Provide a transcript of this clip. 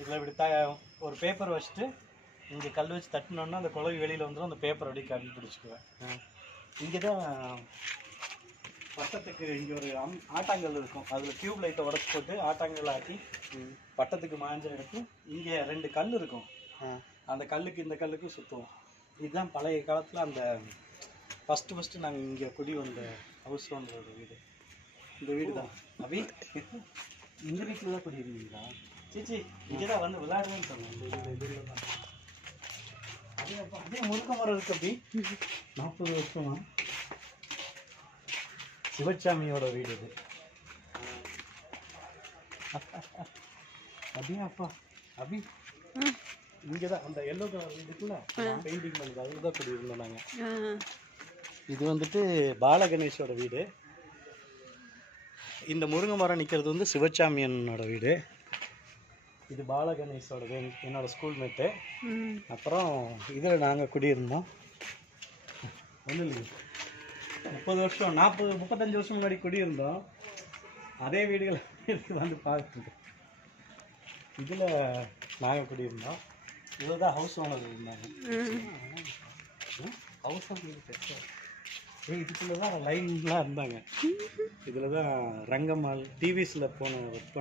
இதில் இப்படி ஒரு பேப்பர் வச்சுட்டு இங்கே கல் வச்சு தட்டினோன்னா அந்த குழவி வெளியில் வந்துடும். அந்த பேப்பர் அப்படியே கட்டி பிடிச்சிக்குவேன். இங்கே தான் பட்டத்துக்கு இங்கே ஒரு ஆட்டாங்கல் இருக்கும். அதில் டியூப் லைட்டை உடச்சி போட்டு ஆட்டாங்கல் ஆட்டி பட்டத்துக்கு மாஞ்ச எடுத்து இங்கே 2 கல் இருக்கும். அந்த கல்லுக்கு இந்த கல்லுக்கும் சுற்றுவோம். இதுதான் பழைய காலத்தில் அந்த ஃபஸ்ட்டு நாங்கள் இங்கே குடி வந்த ஹவுஸ் ஓனரோட வீடு. இந்த வீடு தான் அபி. இந்த வீட்டில் தான் குடியிருந்தீங்களா? சீச்சி இங்கே தான் வந்து விளையாடுவேன்னு சொன்னேன். இந்த வீட்டில் தான் அதே முருக்க மரம் இருக்கு. அப்படி 40 வருஷமா சிவச்சாமியோட வீடு இது. அப்படியே அப்பா அபி இங்கே தான் அந்த எல்லோ கலர் வீடுக்குள்ள பெயிண்டிங் பண்ணுது. அதில் தான் குடியிருந்தோம் நாங்கள். இது வந்துட்டு பாலகணேஷோட வீடு. இந்த முருங்கை மரம் நிற்கிறது வந்து சிவச்சாமியனோட வீடு. இது பாலகணேஷோட என்னோட ஸ்கூல்மேட்டு. அப்புறம் இதில் நாங்கள் குடியிருந்தோம். ஒன்றும் இல்லைங்க, 30 வருஷம் 35 வருஷம் முன்னாடி குடியிருந்தோம். அதே வீடுகள் வந்து பார்த்துட்டு இதில் நாங்கள் குடியிருந்தோம். இதில் தான் ஹவுஸ் ஓனர் இருந்தாங்க. ஹவுஸ் ஓனர் இதுக்குள்ள தான் லைன்லாம் இருந்தாங்க. இதில் தான் ரங்கம்மாள் டிவிஸில் போன ஒர்க்